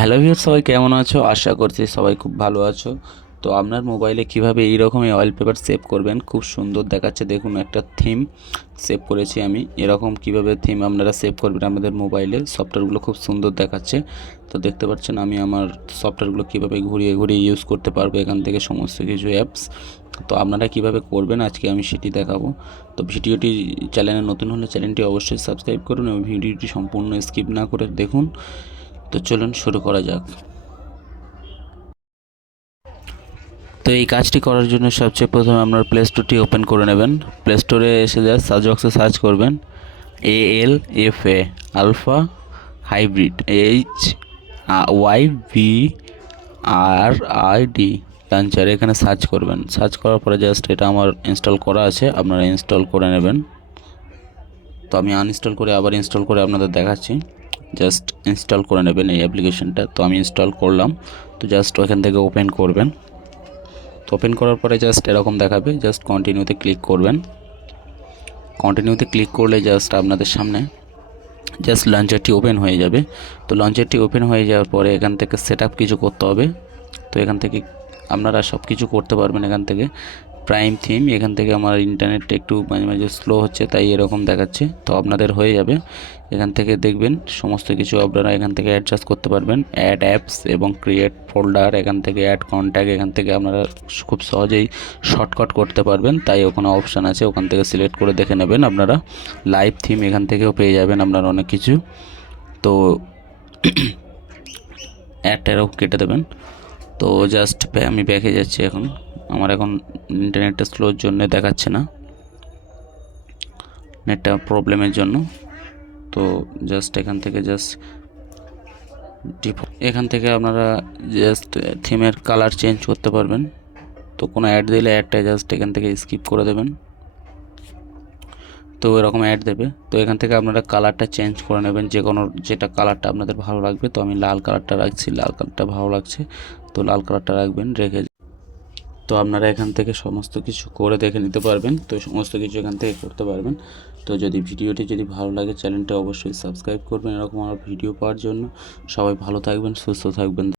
Hello viewers, সবাই কেমন আছো? আশা করছি সবাই খুব ভালো আছো। তো আপনার মোবাইলে কিভাবে এইরকমই ওয়ালপেপার সেভ করবেন, খুব সুন্দর দেখাচ্ছে। দেখুন, একটা থিম সেভ করেছি আমি। এরকম কিভাবে থিম আপনারা সেভ করবেন আমাদের মোবাইলে, সফটওয়্যারগুলো খুব সুন্দর দেখাচ্ছে। তো দেখতে পাচ্ছেন আমি আমার সফটওয়্যারগুলো কিভাবে ঘুরিয়ে ঘুরিয়ে ইউজ করতে পারবো এখান থেকে সমস্ত কিছু অ্যাপস। তো আপনারা কিভাবে করবেন আজকে আমি সেটি দেখাবো। তো ভিডিওটি চ্যানেলে নতুন হলে চ্যানেলটি অবশ্যই সাবস্ক্রাইব করুন এবং ভিডিওটি সম্পূর্ণ স্কিপ না করে দেখুন। তো চলুন শুরু করা যাক। তো এই কাজটি করার জন্য সবচেয়ে প্রথমে আপনার প্লে স্টোরটি ওপেন করে নেবেন। প্লে স্টোরে এসে সার্চ বক্সে সার্চ করবেন ALFA alpha hybrid HYBRID launcher, এখানে সার্চ করবেন। সার্চ করার পরে জাস্ট এটা আমার ইনস্টল করা আছে, আপনারা ইনস্টল করে নেবেন। তো আমি আনইনস্টল করে আবার ইনস্টল করে আপনাদের দেখাচ্ছি। জাস্ট ইনস্টল করে নেবেন এই অ্যাপ্লিকেশনটা। তো আমি ইনস্টল করলাম। তো জাস্ট ওখান থেকে ওপেন করবেন। তো ওপেন করার পরে জাস্ট এরকম দেখাবে, জাস্ট কন্টিনিউতে ক্লিক করবেন। কন্টিনিউতে ক্লিক করলে জাস্ট আপনাদের সামনে জাস্ট লঞ্চারটি ওপেন হয়ে যাবে। তো লঞ্চারটি ওপেন হয়ে যাওয়ার পরে এখান থেকে সেট আপ কিছু করতে হবে। তো এখান থেকে আপনারা সব কিছু করতে পারবেন এখান থেকে। প্রাইম থিম, এখান থেকে আমার ইন্টারনেটটা একটু মাঝে মাঝে স্লো হচ্ছে, তাই এরকম দেখাচ্ছে। তো আপনাদের হয়ে যাবে। এখান থেকে দেখবেন সমস্ত কিছু আপনারা এখান থেকে অ্যাডজাস্ট করতে পারবেন। অ্যাড অ্যাপস এবং ক্রিয়েট ফোল্ডার, এখান থেকে অ্যাড কন্ট্যাক্ট, এখান থেকে আপনারা খুব সহজেই শর্টকাট করতে পারবেন। তাই ওখানে অপশান আছে, ওখান থেকে সিলেক্ট করে দেখে নেবেন। আপনারা লাইভ থিম এখান থেকেও পেয়ে যাবেন আপনারা অনেক কিছু। তো অ্যাডটাও কেটে দেবেন। তো জাস্ট আমি ব্যাকে যাচ্ছি এখন। আমার এখন ইন্টারনেটটা স্লোর জন্য দেখাচ্ছে না, নেটটা প্রবলেমের জন্য। তো জাস্ট এখান থেকে এখান থেকে আপনারা জাস্ট থিমের কালার চেঞ্জ করতে পারবেন। তো কোনো অ্যাড দিলে অ্যাডটা জাস্ট এখান থেকে স্কিপ করে দেবেন। তো এরকম অ্যাড দেবে। তো এখান থেকে আপনারা কালারটা চেঞ্জ করে নেবেন, যে কোনো যেটা কালারটা আপনাদের ভালো লাগবে। তো আমি লাল কালারটা রাখছি, লাল কালারটা ভালো লাগছে। তো লাল কালারটা রাখবেন, রেখে তো আপনারা এখান থেকে সমস্ত কিছু করে দেখে নিতে পারবেন। তো সমস্ত কিছু এখান থেকে করতে পারবেন। তো ভিডিওটি যদি ভালো লাগে চ্যানেলটা অবশ্যই সাবস্ক্রাইব করবেন এরকম আমার ভিডিও পাওয়ার জন্য। সবাই ভালো থাকবেন, সুস্থ থাকবেন।